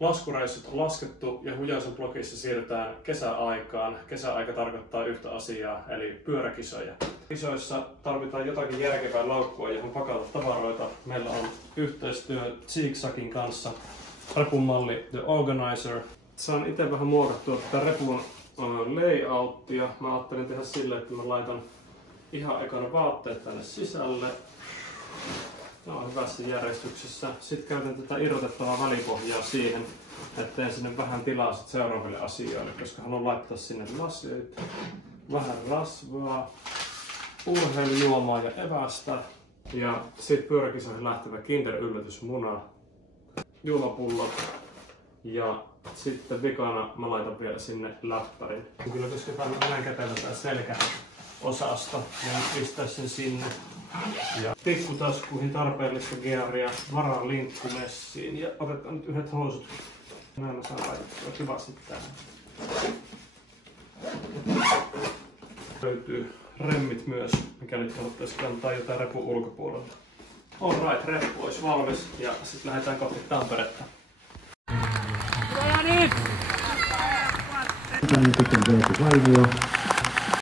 Laskureissut on laskettu ja Hujasen blogissa siirrytään kesäaikaan. Kesäaika tarkoittaa yhtä asiaa, eli pyöräkisoja. Kisoissa tarvitaan jotakin järkevää laukkua, johon pakata tavaroita. Meillä on yhteistyö Zigzagin kanssa. Repun malli The Organizer. Saan itse vähän muokattua tätä repun layouttia. Mä ajattelin tehdä silleen, että mä laitan ihan ekana vaatteet tänne sisälle. Tämä on hyvässä järjestyksessä. Sitten käytän tätä irrotettavaa välipohjaa siihen, että teen sinne vähän tilaa seuraaville asioille, koska haluan laittaa sinne lasit, vähän rasvaa, urheilujuomaa ja evästä. Ja sitten pyöräkisoihin lähtevä Kinder-yllätysmuna, juomapullot ja sitten vikana mä laitan vielä sinne läppärin. Kyllä koska tää on vähän kätevä tää selkäosasto, niin pistää sen sinne. Ja pikkutaskuihin tarpeellista gearia, varaan linkku messiin ja otetaan nyt yhdet housut. Näin mä saan laittaa kivasti tähän. Löytyy remmit myös, mikäli haluttaisi kantaa jotain repun ulkopuolella. Alright, reppu olisi valmis ja sitten lähdetään kohti Tamperetta. Sitten Veetu Vainio.